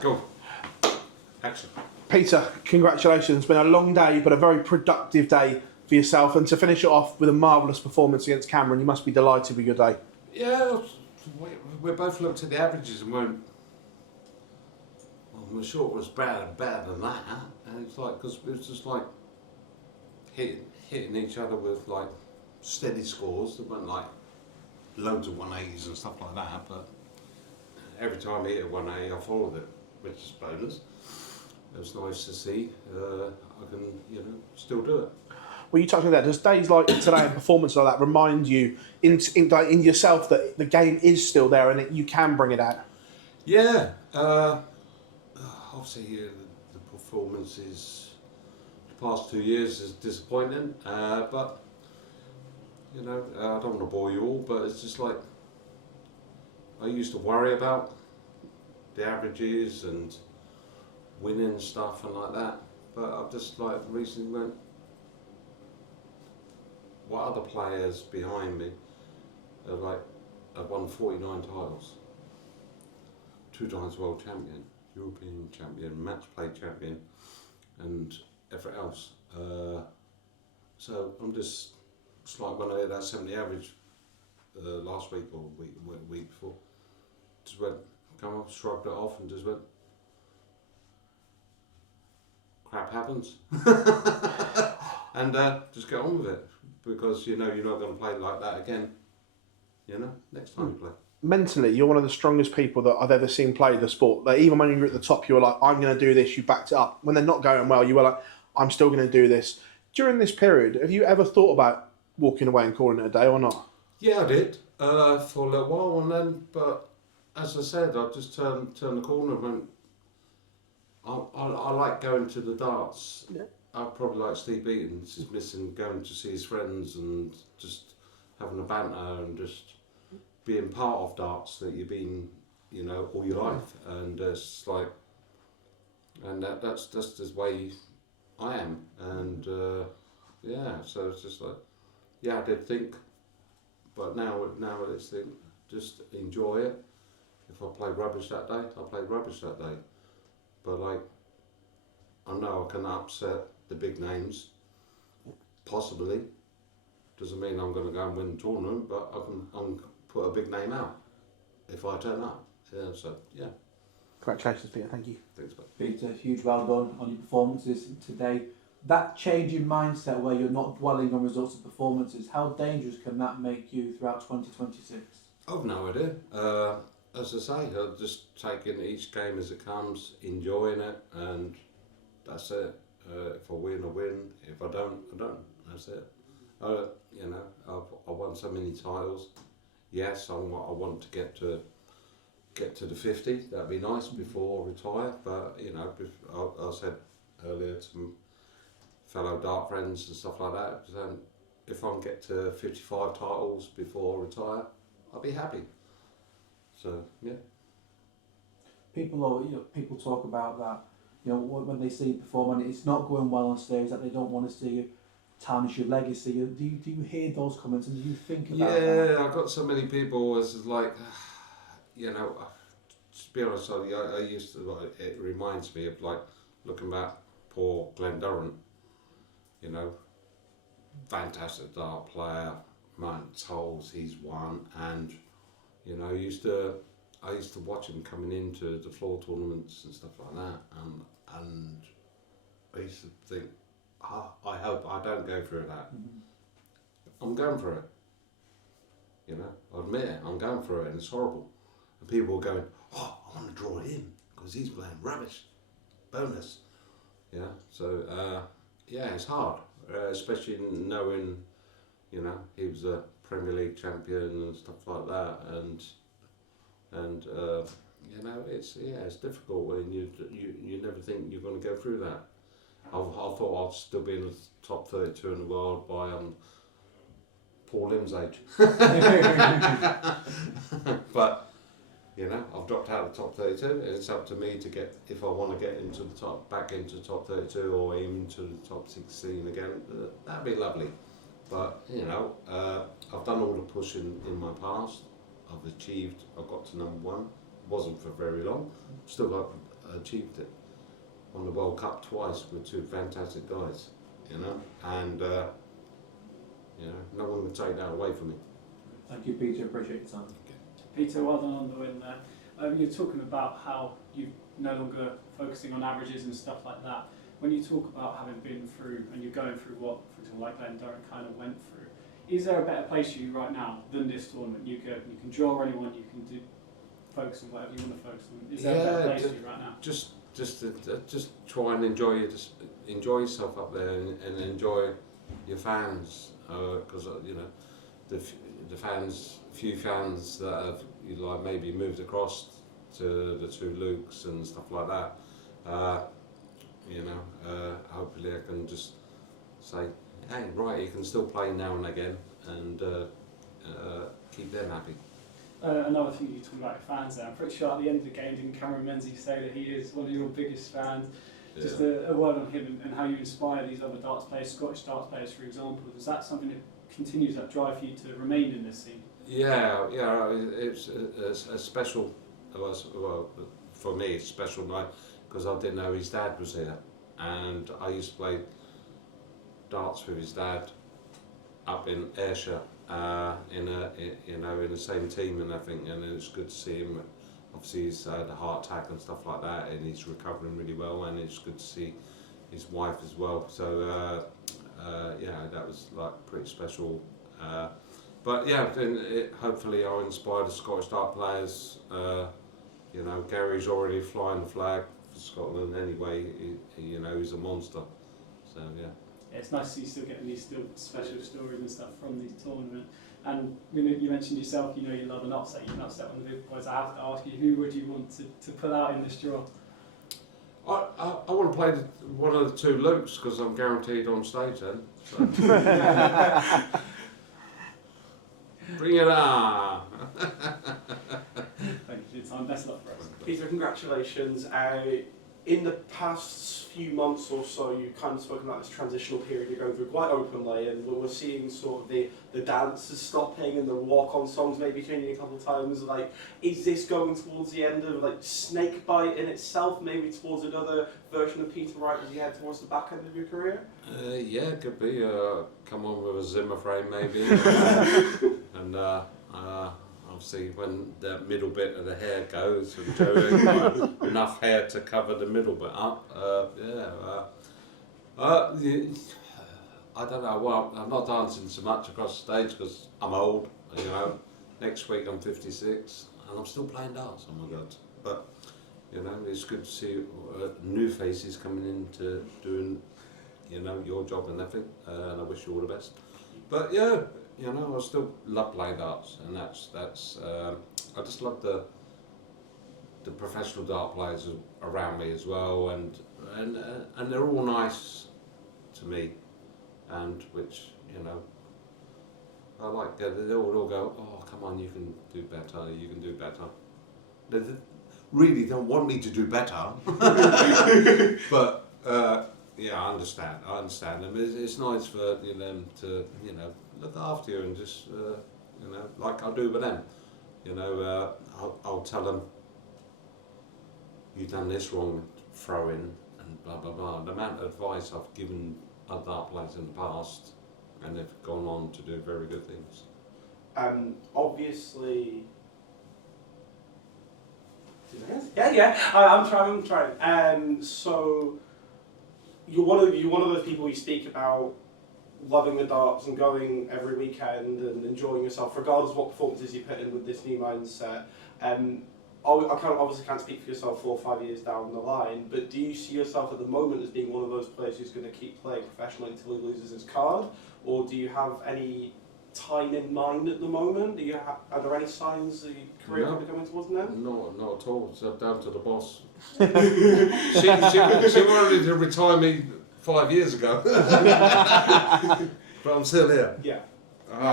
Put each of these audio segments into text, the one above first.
Go. Action. Peter, congratulations. It's been a long day, but a very productive day for yourself. And to finish it off with a marvellous performance against Cameron, you must be delighted with your day. Yeah, we both looked at the averages and went, well, we're sure it was better than that. And it's like, because it was just like hitting each other with like steady scores that weren't like loads of 180s and stuff like that. But every time I hit a 180, I followed it, which is bonus. It was nice to see I can, still do it. Well, you touched on that. Does days like today and performances like that remind you in yourself that the game is still there and that you can bring it out? Yeah. Obviously, the performances the past 2 years is disappointing, but I don't want to bore you all, but it's just like I used to worry about the averages and winning stuff and like that, but I've just like recently went, what other players behind me have won 49 titles, 2 times world champion, European champion, match play champion, and everything else. So I'm just, it's like when I hit that 70 average last week or week before, just went, come on, shrugged it off and just went, crap happens. And just get on with it, because you're not going to play like that again, next time you play. Mentally, you're one of the strongest people that I've ever seen play the sport. Like, even when you were at the top, you were like, I'm going to do this, you backed it up. When they're not going well, you were like, I'm still going to do this. During this period, have you ever thought about walking away and calling it a day or not? Yeah, I did, for a little while, and then, but as I said, I just turned the corner and went, I like going to the darts. Yeah. I probably like Steve Beaton, just missing going to see his friends and just having a banter and just being part of darts that you've been, all your life. And it's like, and that's just the way I am. And so it's just like, yeah, I did think, but now it's think, just enjoy it. If I played rubbish that day, I played rubbish that day. But like, I know I can upset the big names, possibly. Doesn't mean I'm going to go and win the tournament, but I can put a big name out if I turn up. Yeah, so yeah. Congratulations, Peter. Thank you. Thanks, mate. Peter, huge well done on your performances today. That change in mindset where you're not dwelling on results of performances, how dangerous can that make you throughout 2026? I've no idea. As I say, I'm just taking each game as it comes, enjoying it, and that's it. If I win, I win. If I don't, I don't. That's it. I've won so many titles. Yes, I want to get to the 50. That'd be nice before I retire. But I said earlier to some fellow dart friends and stuff like that, if I can get to 55 titles before I retire, I'll be happy. So yeah. People talk about that. When they see you perform and it's not going well on stage, that they don't want to see you tarnish your legacy. Do you hear those comments and do you think about that? Yeah, I've got so many people as like, to be honest, I used to, it reminds me of like looking back poor Glenn Durrant, fantastic dart player, amount of holes he's won, and I used to watch him coming into the floor tournaments and stuff like that, and I used to think, I hope I don't go through that. Mm-hmm. I'm going for it. I admit it, I'm going for it, and it's horrible. And people are going, I want to draw him because he's playing rubbish. Bonus. So it's hard, especially knowing, he was a Premier League champion and stuff like that, and it's difficult when you never think you're going to go through that. I thought I'd still be in the top 32 in the world by Paul Lim's age. But I've dropped out of the top 32, and it's up to me to get, if I want to get into the back into the top 32 or aim into the top 16 again, that'd be lovely. But I've done all the pushing in my past. I've got to number 1. Wasn't for very long. Still got achieved it. Won the World Cup twice with two fantastic guys, you know, and you know, no one would take that away from me. Thank you, Peter. Appreciate your time. Peter, well done on the win there. You're talking about how you're no longer focusing on averages and stuff like that. When you talk about having been through and you're going through what, for example, like Glenn Durham kind of went through, is there a better place for you right now than this tournament? You can draw anyone, you can do focus on whatever you want to focus on. Is there a better place for you right now? Just try and enjoy it. Just enjoy yourself up there and enjoy your fans, because you know the fans, few fans that have like maybe moved across to the two Lukes and stuff like that. You know, hopefully I can just say, hey, right, you can still play now and again, and keep them happy. Another thing you talk about your fans there, I'm pretty sure at the end of the game, didn't Cameron Menzies say that he is one of your biggest fans? Yeah. Just a word on him and how you inspire these other darts players, Scottish darts players for example. Is that something that continues that drive for you to remain in this scene? Yeah, it's a special, well, for me it's a special night because I didn't know his dad was here, and I used to play darts with his dad up in Ayrshire, in the same team and everything, and it was good to see him. Obviously he's had a heart attack and stuff like that, and he's recovering really well, and it's good to see his wife as well. So yeah, that was like pretty special. But yeah, hopefully I'll inspire the Scottish dart players. You know, Gary's already flying the flag for Scotland anyway. You know, he's a monster. So yeah. It's nice to see you still getting these special stories and stuff from these tournaments. And you mentioned yourself, you know, you love an upset. You can upset one of the big boys. I have to ask you, who would you want to pull out in this draw? I want to play one of the two Lukes because I'm guaranteed on stage then. So. Bring it on! Thank you for your time. Best luck for us. Peter, congratulations. In the past few months or so, you've kind of spoken about this transitional period you're going through quite openly, and we're seeing sort of the dances stopping and the walk-on songs maybe changing a couple of times. Like, is this going towards the end of like Snakebite in itself, maybe towards another version of Peter Wright as you head towards the back end of your career? Yeah, it could be. Come on with a Zimmer frame maybe. And obviously when the middle bit of the hair goes and Joe got enough hair to cover the middle bit up, I don't know, well, I'm not dancing so much across the stage because I'm old, you know. Next week I'm 56 and I'm still playing darts, oh my God. But, you know, it's good to see new faces coming into doing, you know, your job and everything, and I wish you all the best. But yeah, you know, I still love playing darts, and that's I just love the professional dart players around me as well, and they're all nice to me, and which, you know, I like. They all go, oh come on, you can do better, you can do better. They really don't want me to do better, but yeah, I understand them. It's nice for them to, you know, look after you and just, you know, like I do with them. You know, I'll tell them, you've done this wrong, throw in, and blah, blah, blah. The amount of advice I've given other dart players in the past, and they've gone on to do very good things. Obviously... Yeah, I'm trying. So, you're one of those people you speak about loving the darts and going every weekend and enjoying yourself, regardless of what performances you put in with this new mindset. Obviously can't speak for yourself 4 or 5 years down the line, but do you see yourself at the moment as being one of those players who's going to keep playing professionally until he loses his card, or do you have any time in mind at the moment? Are there any signs that your career could be coming towards an end? No, not at all. It's down to the boss. she wanted to retire me 5 years ago, but I'm still here. Yeah. I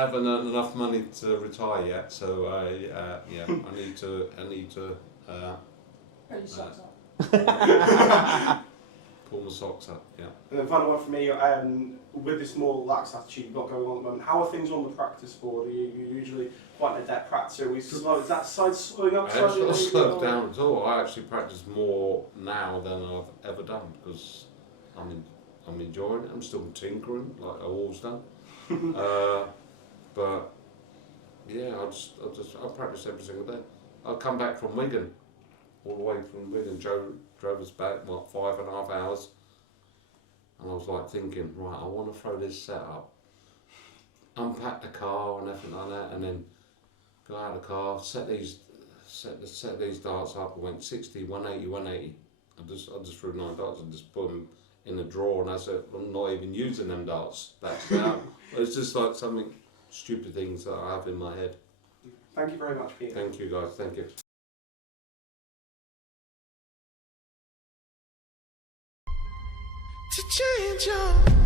haven't earned enough money to retire yet, so yeah, I need to. Pull my socks up, yeah. And then final one for me, with this more lax attitude you've got going on at the moment, how are things on the practice board? Are you usually quite an adept practicer? Is that side slowing up? I haven't slowed down at all. I actually practice more now than I've ever done because I'm enjoying it. I'm still tinkering like I've always done. But yeah, I practice every single day. I come back from Wigan, all the way from Wigan. Joe drove us back, 5.5 hours. And I was like thinking, right, I want to throw this set up, unpack the car and everything like that, and then go out of the car, set these darts up. I went 60, 180, 180. I just threw 9 darts and just put them in the drawer, and I said, I'm not even using them darts. That's out. It's just like something stupid things that I have in my head. Thank you very much, Peter. Thank you guys, thank you. To change your